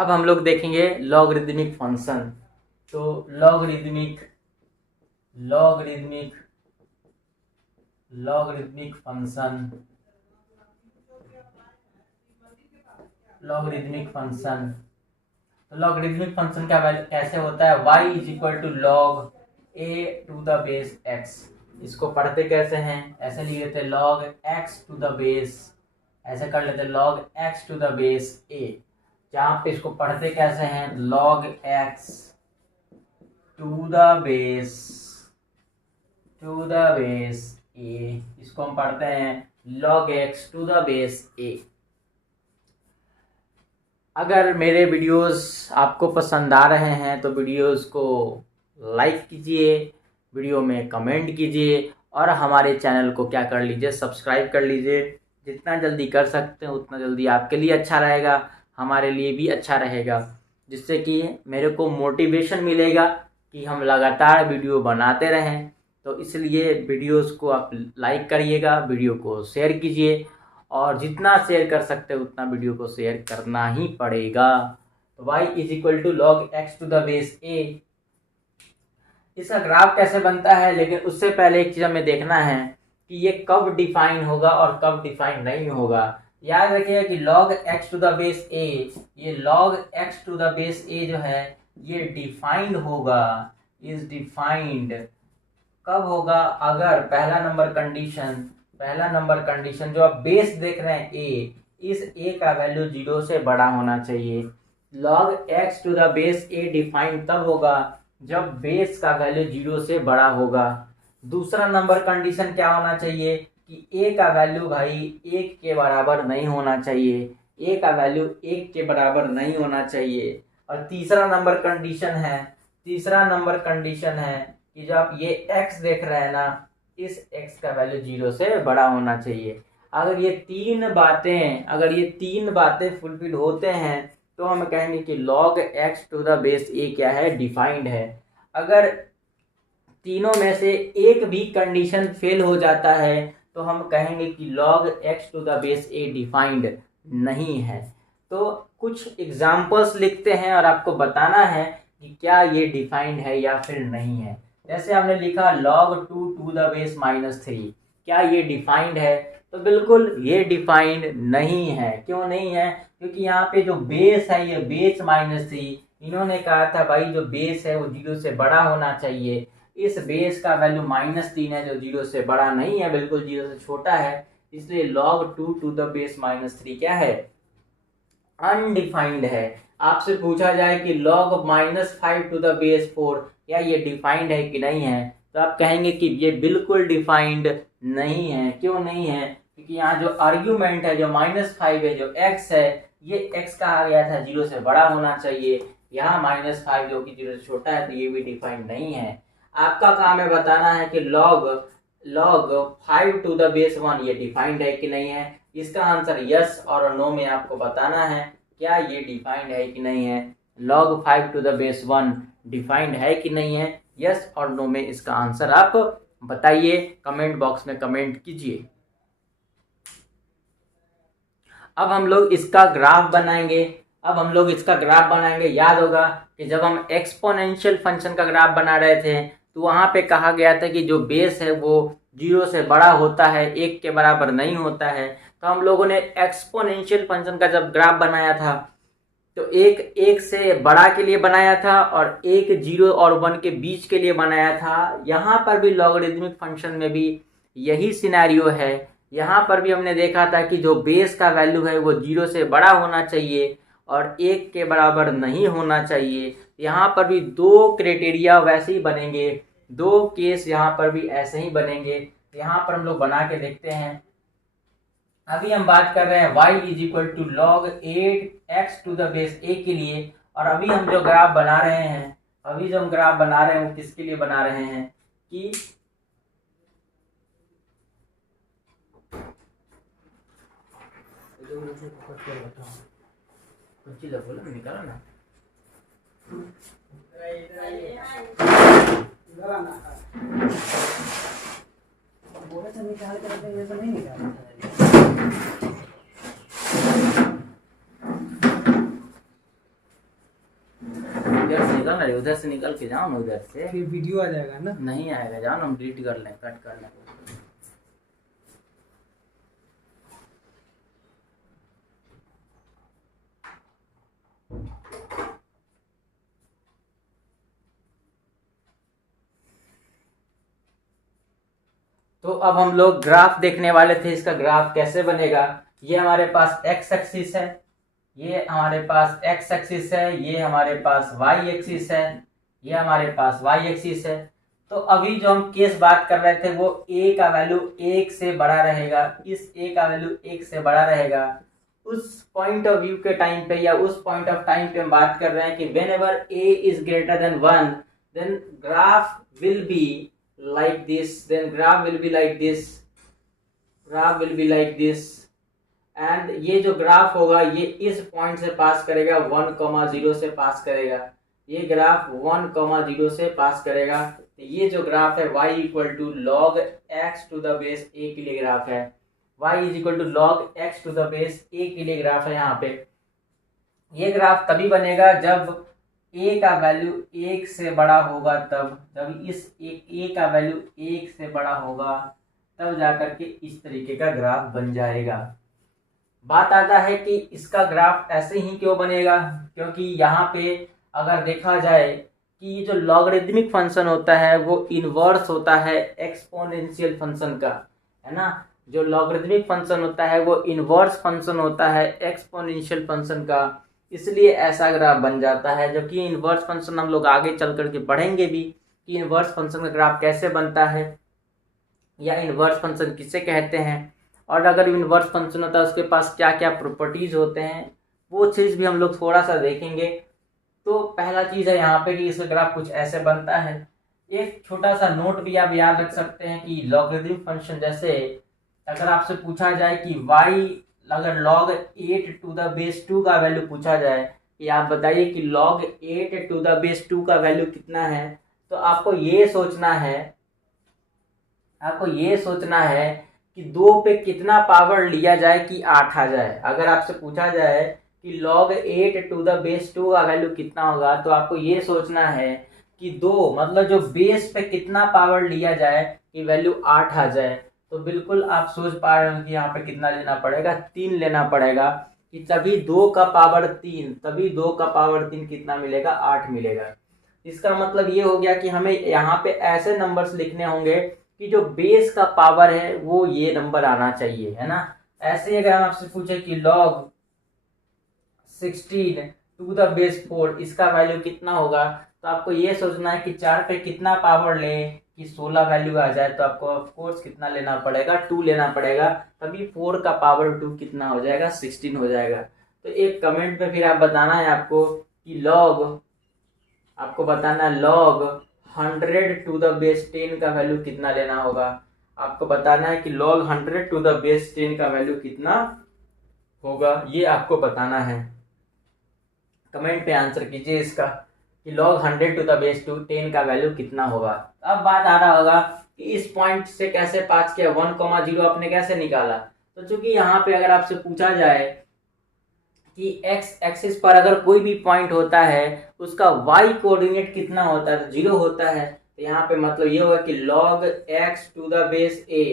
अब हम लोग देखेंगे लॉगरिदमिक फंक्शन। तो लॉगरिदमिक फंक्शन, लॉगरिदमिक फंक्शन। तो लॉगरिदमिक फंक्शन का कैसे होता है, y is equal to log a to the base x। इसको पढ़ते कैसे हैं, ऐसे लिख लेते log x to the base, ऐसे कर लेते log x to the base a। जहां पे इसको पढ़ते कैसे हैं, log x to the base a। इसको हम पढ़ते हैं log x to the base a। अगर मेरे वीडियोस आपको पसंद आ रहे हैं तो वीडियोस को लाइक कीजिए, वीडियो में कमेंट कीजिए और हमारे चैनल को क्या कर लीजिए, सब्सक्राइब कर लीजिए। जितना जल्दी कर सकते हैं उतना जल्दी आपके लिए अच्छा रहेगा, हमारे लिए भी अच्छा रहेगा, जिससे कि मेरे को मोटिवेशन मिलेगा कि हम लगातार वीडियो बनाते रहें। तो इसलिए वीडियोस को आप लाइक करिएगा, वीडियो को शेयर कीजिए और जितना शेयर कर सकते हैं उतना वीडियो को शेयर करना ही पड़ेगा। तो y is equal to log x to the base a। इसका ग्राफ कैसे बनता है, लेकिन उससे पहले एक चीज हमें देखना है कि ये कब डिफाइन होगा और कब डिफाइन नहीं होगा। याद रखिएगा कि log x to the base a, ये log x to the base a जो है ये डिफाइंड होगा, इज डिफाइंड कब होगा, अगर पहला नंबर कंडीशन जो आप बेस देख रहे हैं a, इस a का वैल्यू 0 से बड़ा होना चाहिए। log x to the base a defined तब होगा जब बेस का वैल्यू 0 से बड़ा होगा। दूसरा नंबर कंडीशन क्या होना चाहिए कि a का वैल्यू भाई 1 के बराबर नहीं होना चाहिए, a का वैल्यू 1 के बराबर नहीं होना चाहिए। और तीसरा नंबर कंडीशन है कि जो आप ये x देख रहे हैं ना, इस x का वैल्यू 0 से बड़ा होना चाहिए। अगर ये तीन बातें फुलफिल होते हैं तो हम कहेंगे कि log x to the base a क्या है, डिफाइंड है। अगर तीनों में से एक भी कंडीशन फेल हो जाता है तो हम कहेंगे कि log x to the base a defined नहीं है। तो कुछ एग्जाम्पल्स लिखते हैं और आपको बताना है कि क्या ये डिफाइंड है या फिर नहीं है। जैसे हमने लिखा log 2 टू द बेस -3, क्या ये डिफाइंड है, तो बिल्कुल ये डिफाइंड नहीं है। क्यों नहीं है, क्योंकि यहाँ पे जो बेस है ये बेस -3, इन्होंने कहा था भाई जो बेस है वो 0 से बड़ा होना चाहिए। इस बेस का वैल्यू -3 है जो 0 से बड़ा नहीं है, बिल्कुल 0 से छोटा है, इसलिए log 2 टू द बेस -3 क्या है, अनडिफाइंड है। आपसे पूछा जाए कि log -5 टू द बेस 4 क्या ये डिफाइंड है कि नहीं है, तो आप कहेंगे कि ये बिल्कुल डिफाइंड नहीं है। क्यों नहीं है, क्योंकि यहाँ जो आर्ग्यूमेंट है जो -5 है, जो x है, ये x कहा गया था 0 से बड़ा होना चाहिए, यहाँ -5 जो कि 0 से छोटा है, तो ये भी डिफाइंड नहीं है। आपका काम है बताना है कि log 5 टू द बेस 1 ये डिफाइंड है कि नहीं है। इसका आंसर यस और नो में आपको बताना है क्या ये डिफाइंड है कि नहीं है। log 5 to the base 1 defined है कि नहीं है, यस और नो में इसका आंसर आप बताइए, कमेंट बॉक्स में कमेंट कीजिए। अब हम लोग इसका ग्राफ बनाएंगे। याद होगा कि जब हम एक्सपोनेंशियल फंक्शन का ग्राफ बना रहे थे तो वहां पे कहा गया था कि जो बेस है वो 0 से बड़ा होता है, 1 के बराबर नहीं होता है। तो हम लोगों ने एक्सपोनेंशियल फंक्शन का जब ग्राफ बनाया था तो एक से बड़ा के लिए बनाया था और एक 0 और 1 के बीच के लिए बनाया था। यहाँ पर भी लॉगरिदमिक फंक्शन में भी यही सिनेरियो है। यहाँ पर भी हमने देखा था कि जो बेस का वैल्यू है वो 0 से बड़ा होना चाहिए और 1 के बराबर नहीं होना चाहिए। यहाँ पर भी दो क्राइटेरिया वैसे ही बनेंगे, दो केस यहाँ पर भी ऐसे ही बनेंगे। यहाँ पर हम लोग बना के देखते हैं। अभी हम बात कर रहे हैं y is equal to log 8x to the base a के लिए, और अभी हम जो ग्राफ बना रहे हैं वो किसके लिए बना रहे हैं कि निकाला ना बोले तो निकाल करते नहीं निकाला। ना रे, उधर से निकल के जाओ ना, उधर से फिर वीडियो आ जाएगा ना। नहीं आएगा, जाओ ना, हम डिलीट कर लें, कट कर लें। तो अब हम लोग ग्राफ देखने वाले थे, इसका ग्राफ कैसे बनेगा। ये हमारे पास एक्स एक्सिस है, ये हमारे पास एक्स एक्सिस है, ये हमारे पास वाई एक्सिस है, ये हमारे पास वाई एक्सिस है। तो अभी जो हम केस बात कर रहे थे वो ए का वैल्यू 1 से बड़ा रहेगा, इस ए का वैल्यू 1 से बड़ा रहेगा। उस पॉइंट ऑफ व्यू के टाइम पे या उस पॉइंट ऑफ टाइम पे हम बात कर रहे हैं कि whenever a is greater than 1 then graph will be like this, then graph will be like this, graph will be like this, and ये जो ग्राफ होगा ये इस पॉइंट से पास करेगा, 1,0 से पास करेगा, ये ग्राफ 1,0 से पास करेगा। तो ये जो ग्राफ है y equal to log x to the base a के लिए ग्राफ है, y is equal to log x to the base a के लिए ग्राफ है। यहाँ पे ये ग्राफ तभी बनेगा जब a का वैल्यू 1 से बड़ा होगा, तब जब इस a का वैल्यू 1 से बड़ा होगा तब जाकर के इस तरीके का ग्राफ बन जाएगा। बात आता है कि इसका ग्राफ ऐसे ही क्यों बनेगा, क्योंकि यहाँ पे अगर देखा जाए कि ये जो लॉगरिदमिक फंक्शन होता है वो इनवर्स होता है एक्सपोनेंशियल फंक्शन का, है ना। जो लॉगरिदमिक फंक्शन होता है वो इनवर्स फंक्शन होता है एक्सपोनेंशियल फंक्शन का, इसलिए ऐसा ग्राफ बन जाता है। जो कि इनवर्स फंक्शन हम लोग आगे चल करके पढ़ेंगे भी कि इनवर्स फंक्शन का ग्राफ कैसे बनता है या इनवर्स फंक्शन किसे कहते हैं, और अगर इनवर्स फंक्शन होता है उसके पास क्या क्या प्रॉपर्टीज होते हैं, वो चीज़ भी हम लोग थोड़ा सा देखेंगे। तो पहला चीज़ है यहाँ पे कि इसका ग्राफ कुछ ऐसे बनता है। एक छोटा सा नोट भी आप याद रख सकते हैं कि लॉगरिदमिक फंक्शन, जैसे अगर आपसे पूछा जाए कि y, अगर log 8 टू द बेस 2 का वैल्यू पूछा जाए कि आप बताइए कि log 8 टू द बेस 2 का वैल्यू कितना है, तो आपको ये सोचना है कि 2 पे कितना पावर लिया जाए कि 8 आ जाए। अगर आपसे पूछा जाए कि log 8 टू द बेस 2 का वैल्यू कितना होगा, तो आपको ये सोचना है कि 2 मतलब जो बेस पे कितना पावर लिया जाए कि वैल्यू 8 आ जाए। तो बिल्कुल आप सोच पा रहे हो कि यहाँ पे कितना लेना पड़ेगा, 3 लेना पड़ेगा, कि तभी 2 का पावर 3 कितना मिलेगा, 8 मिलेगा। इसका मतलब ये हो गया कि हमें यहाँ पे ऐसे नंबर्स लिखने होंगे कि जो बेस का पावर है वो ये नंबर आना चाहिए, है ना। ऐसे अगर हम आपसे पूछे कि log 16 टू द बेस 4 इसका वैल्यू कितना होगा, तो आपको ये सोचना है कि 4 पे कितना पावर लें कि 16 वैल्यू आ जाए। तो आपको ऑफ कोर्स कितना लेना पड़ेगा, 2 लेना पड़ेगा, तभी 4 का पावर 2 कितना हो जाएगा, 16 हो जाएगा। तो एक कमेंट पे फिर आप बताना है आपको कि log 100 टू द बेस 10 का वैल्यू कितना लेना होगा। आपको बताना है कि log 100 टू द बेस 10 का वैल्यू कितना होगा, ये आपको बताना है। कमेंट पे आंसर कीजिए इसका कि log 100 टू द बेस 10 का वैल्यू कितना होगा। अब बात आ रहा होगा कि इस पॉइंट से कैसे पास किया, 1,0 आपने कैसे निकाला। तो चूंकि यहाँ पे अगर आपसे पूछा जाए कि x एक्सिस पर अगर कोई भी पॉइंट होता है उसका y कोऑर्डिनेट कितना होता है, तो 0 होता है। तो यहाँ पे मतलब ये होगा कि log x to the base a,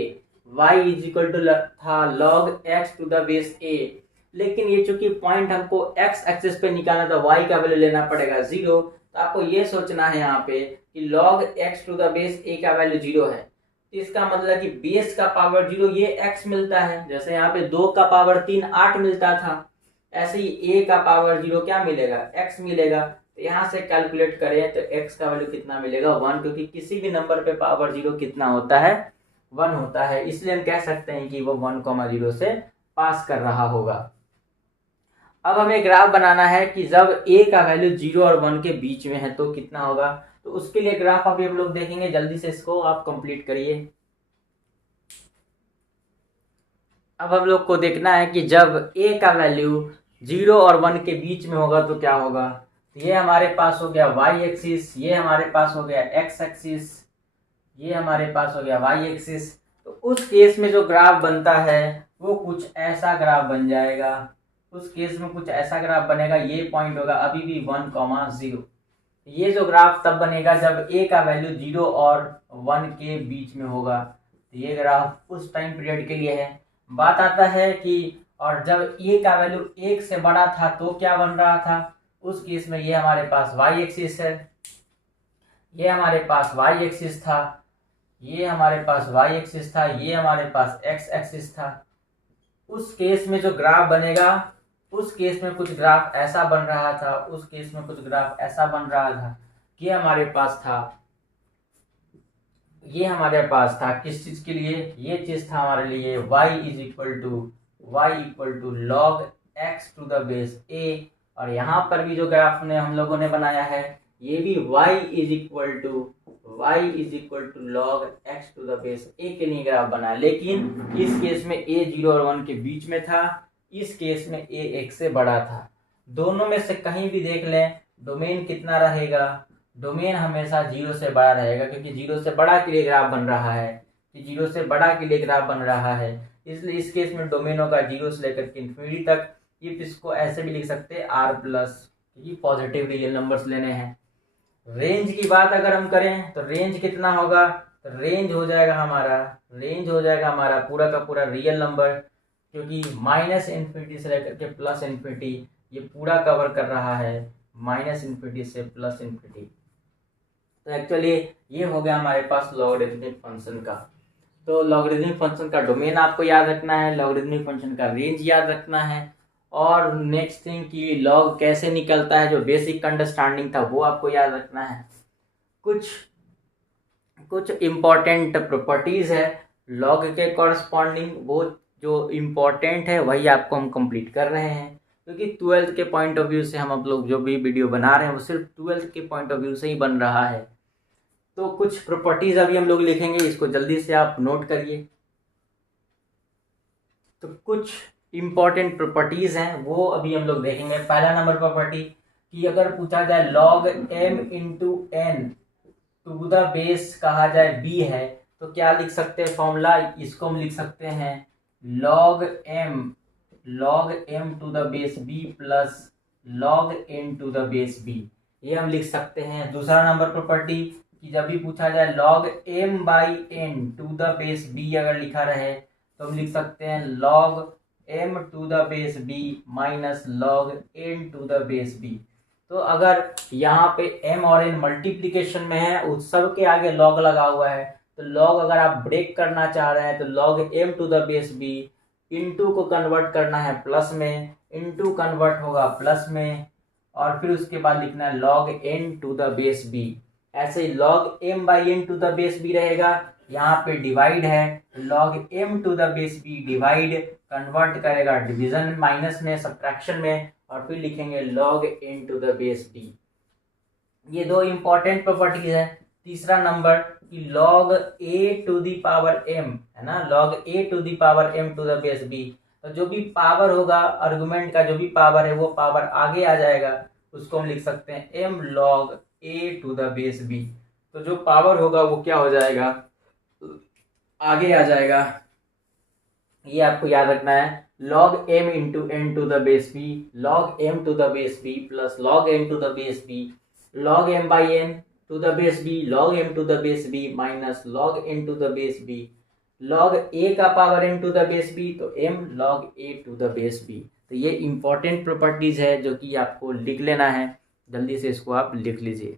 y is equal to था log x to the base a। लेकिन ये चूंकि पॉइंट हमको x एक्सिस पे निकालना था, y का वैल्यू लेना पड़ेगा 0। तो आपको ये सोचना है यहाँ पे कि log x to the base a का वैल्यू 0 है, तो इसका मतलब कि बेस का पावर 0 ये x मिलता है। जैसे यहाँ पे 2 का पावर 3 8 मिलता था, ऐसे ही a का पावर 0 क्या मिलेगा, x मिलेगा। तो यहाँ से कैलकुलेट करें तो x का वैल्यू कितना मिलेगा, 1, क्योंकि किसी भी नंबर पे पावर 0 कितना होता है, 1 होता है। इसलिए हम कह सकते हैं कि वो 1,0 से पास कर रहा होगा। अब हमें ग्राफ बनाना है कि जब a का वैल्यू 0 और 1 के बीच में है तो कितना होगा। तो उसके लिए ग्राफ अभी हम लोग देखेंगे, जल्दी से इसको आप कंप्लीट करिए। अब हम लोग को देखना है कि जब a का वैल्यू 0 और 1 के बीच में होगा तो क्या होगा। तो ये हमारे पास हो गया y एक्सिस, ये हमारे पास हो गया x एक्सिस, ये हमारे पास हो गया y एक्सिस। तो उस केस में जो ग्राफ बनता है वो कुछ ऐसा ग्राफ बन जाएगा। उस केस में कुछ ऐसा ग्राफ बनेगा, ये पॉइंट होगा अभी भी 1,0, ये जो ग्राफ तब बनेगा जब ए का वैल्यू 0 और 1 के बीच में होगा। तो ये ग्राफ उस टाइम पीरियड के लिए है। बात आता है कि और जब ए का वैल्यू 1 से बड़ा था तो क्या बन रहा था, उस केस में ये हमारे पास वाई एक्सिस है, ये हमारे पास वाई एक्सिस था, ये हमारे पास वाई एक्सिस था, ये हमारे पास एक्स एक्सिस था। उस केस में जो ग्राफ बनेगा, उस केस में कुछ ग्राफ ऐसा बन रहा था, उस केस में कुछ ग्राफ ऐसा बन रहा था। ये हमारे पास था, ये हमारे पास था किस चीज के लिए, ये चीज था हमारे लिए y equal to log x to the base a। और यहाँ पर भी जो ग्राफ ने हम लोगों ने बनाया है, ये भी y is equal to log x to the base a के लिए ग्राफ बना। लेकिन इस केस में a 0 और 1 के बीच में था, इस केस में a 1 से बड़ा था। दोनों में से कहीं भी देख लें, डोमेन कितना रहेगा, डोमेन हमेशा 0 से बड़ा रहेगा, क्योंकि 0 से बड़ा के लिए ग्राफ बन रहा है, कि 0 से बड़ा के लिए ग्राफ बन रहा है। इसलिए इस केस में डोमेन होगा 0 से लेकर के इन्फिनिटी तक। इफ इसको ऐसे भी लिख सकते हैं r प्लस, क्योंकि पॉजिटिव रियल नंबर्स लेने हैं। रेंज की बात अगर हम करें तो रेंज कितना होगा, तो रेंज हो जाएगा हमारा पूरा का पूरा रियल नंबर, क्योंकि माइनस इन्फिनिटी से लेकर के प्लस इन्फिनिटी ये पूरा कवर कर रहा है, माइनस इन्फिनिटी से प्लस इन्फिनिटी। तो एक्चुअली ये हो गया हमारे पास लॉगरिथमिक फंक्शन का। तो लॉगरिथमिक फंक्शन का डोमेन आपको याद रखना है, लॉगरिथमिक फंक्शन का रेंज याद रखना है, और नेक्स्ट थिंग कि लॉग कैसे निकलता है, जो बेसिक अंडरस्टैंडिंग था वो आपको याद रखना है। कुछ इम्पॉर्टेंट प्रॉपर्टीज है लॉग के कॉरस्पॉन्डिंग, वो जो इम्पोर्टेंट है वही आपको हम कंप्लीट कर रहे हैं, क्योंकि 12th के पॉइंट ऑफ व्यू से हम लोग जो भी वीडियो बना रहे हैं वो सिर्फ 12th के पॉइंट ऑफ व्यू से ही बन रहा है। तो कुछ प्रॉपर्टीज अभी हम लोग लिखेंगे, इसको जल्दी से आप नोट करिए। तो कुछ इम्पॉर्टेंट प्रॉपर्टीज हैं वो अभी हम लोग देखेंगे। पहला नंबर प्रॉपर्टी कि अगर पूछा जाए log m into n to the base कहा जाए b है, तो क्या लिख सकते हैं फॉर्मूला, इसको हम लिख सकते हैं log m to the base b plus log n to the base b, ये हम लिख सकते हैं। दूसरा नंबर प्रॉपर्टी कि जब भी पूछा जाए log m by n to the base b अगर लिखा रहे, तो हम लिख सकते हैं log m to the base b minus log n to the base b। तो अगर यहाँ पे m और n मल्टीप्लीकेशन में है, उस सब के आगे log लगा हुआ है, तो log अगर आप ब्रेक करना चाह रहे हैं तो log m to the base b into को कन्वर्ट करना है प्लस में, इंटू कन्वर्ट होगा प्लस में, और फिर उसके बाद लिखना है log n to the base b। ऐसे ही log m by n to the base b रहेगा, यहाँ पे डिवाइड है, log m to the base b divide convert करेगा डिवीजन माइनस में, सब्ट्रैक्शन में, और फिर लिखेंगे log n to the base b। ये दो इंपॉर्टेंट प्रॉपर्टीज है। तीसरा नंबर कि log a to the power m है ना, log a to the power m to the base b। तो जो भी पावर होगा आर्गुमेंट का, जो भी पावर है वो पावर आगे आ जाएगा, उसको हम लिख सकते हैं m log a to the base b। तो जो पावर होगा वो क्या हो जाएगा, आगे आ जाएगा। ये आपको याद रखना है, log m into n to the base b, log m to the base b plus log n to the base b, log m by n to the base b, log m to the base b minus log n to the base b, log a का power n to the base b, तो m log a to the base b। तो ये important properties है जो कि आपको लिख लेना है, जल्दी से इसको आप लिख लीजिए।